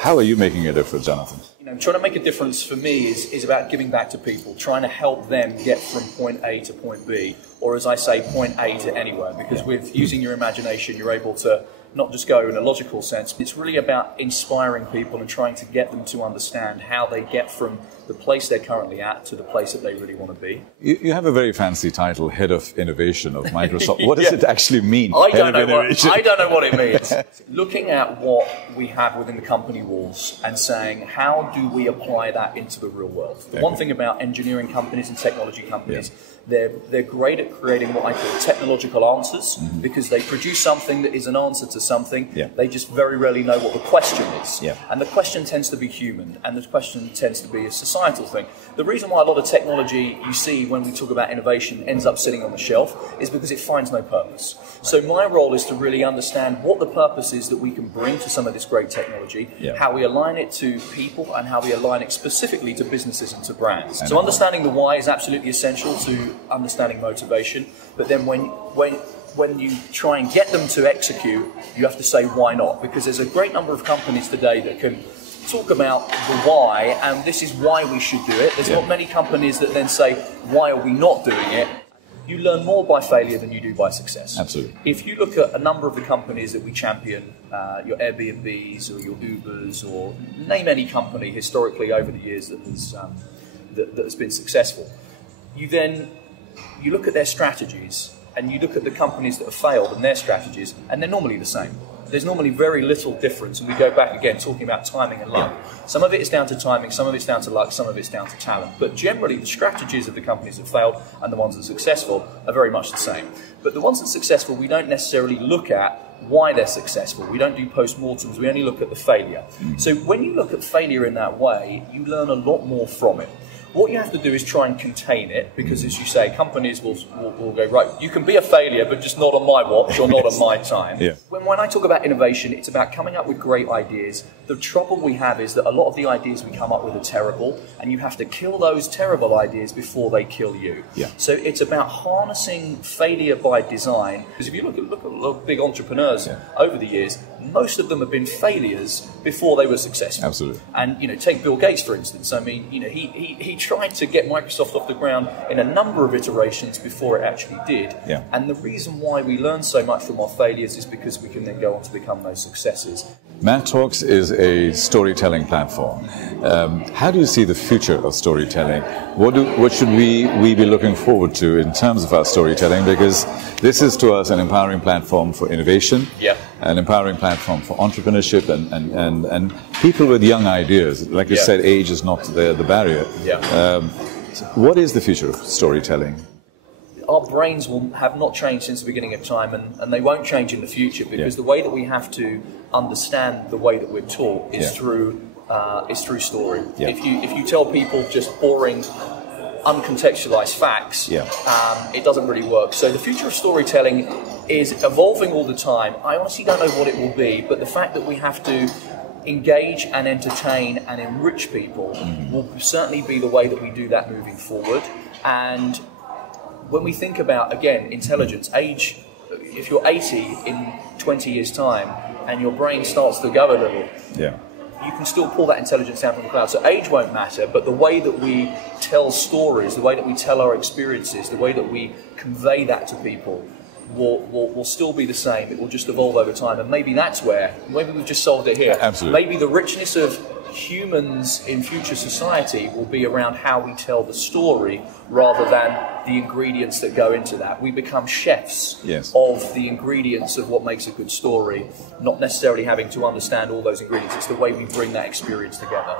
How are you making a difference, Jonathan? Trying to make a difference for me is about giving back to people, trying to help them get from point A to point B, or as I say, point A to anywhere, because with using your imagination, you're able to not just go in a logical sense. It's really about inspiring people and trying to get them to understand how they get from the place they're currently at to the place that they really want to be. You have a very fancy title, Head of Innovation of Microsoft. What does it actually mean? I don't know what it means. Looking at what we have within the company walls and saying, how do we apply that into the real world? The one thing about engineering companies and technology companies, they're great at creating what I call technological answers, because they produce something that is an answer to something. They just very rarely know what the question is. And the question tends to be human, and the question tends to be a societal thing. The reason why a lot of technology you see when we talk about innovation ends up sitting on the shelf is because it finds no purpose. So my role is to really understand what the purpose is that we can bring to some of this great technology, how we align it to people, and how we align it specifically to businesses and to brands. So understanding the why is absolutely essential to understanding motivation, but then when you try and get them to execute, you have to say why not, because there's a great number of companies today that can talk about the why and this is why we should do it. There's not many companies that then say why are we not doing it. You learn more by failure than you do by success. Absolutely. If you look at a number of the companies that we champion, your Airbnbs or your Ubers, or name any company historically over the years that has been successful, you look at their strategies and you look at the companies that have failed and their strategies, and they're normally the same. There's normally very little difference, and we go back again talking about timing and luck. Some of it is down to timing, some of it's down to luck, some of it's down to talent. But generally, the strategies of the companies that failed and the ones that are successful are very much the same. But the ones that are successful, we don't necessarily look at why they're successful. We don't do post-mortems, we only look at the failure. So when you look at failure in that way, you learn a lot more from it. What you have to do is try and contain it, because as you say, companies will go, right, you can be a failure, but just not on my watch or not on my time. When I talk about innovation, it's about coming up with great ideas. The trouble we have is that a lot of the ideas we come up with are terrible, and you have to kill those terrible ideas before they kill you. So it's about harnessing failure by design, because if you look at a lot of big entrepreneurs over the years, most of them have been failures before they were successful. Absolutely. And take Bill Gates, for instance. I mean, he tried to get Microsoft off the ground in a number of iterations before it actually did. And the reason why we learn so much from our failures is because we can then go on to become those successes. Mad Talks is a storytelling platform. How do you see the future of storytelling? What should we be looking forward to in terms of our storytelling? Because this is to us an empowering platform for innovation, an empowering platform for entrepreneurship and people with young ideas. Like you said, age is not the barrier. What is the future of storytelling? Our brains have not changed since the beginning of time, and they won't change in the future, because the way that we have to understand the way that we're taught is through story. If you tell people just boring, uncontextualized facts, it doesn't really work. So the future of storytelling is evolving all the time. I honestly don't know what it will be, but the fact that we have to engage and entertain and enrich people will certainly be the way that we do that moving forward. And when we think about, again, intelligence, age, if you're 80 in 20 years' time and your brain starts to go a little, you can still pull that intelligence down from the cloud. So age won't matter, but the way that we tell stories, the way that we tell our experiences, the way that we convey that to people will still be the same. It will just evolve over time. And maybe that's where, maybe we've just solved it here. Absolutely. Maybe the richness of humans in future society will be around how we tell the story rather than the ingredients that go into that. We become chefs of the ingredients of what makes a good story, not necessarily having to understand all those ingredients. It's the way we bring that experience together.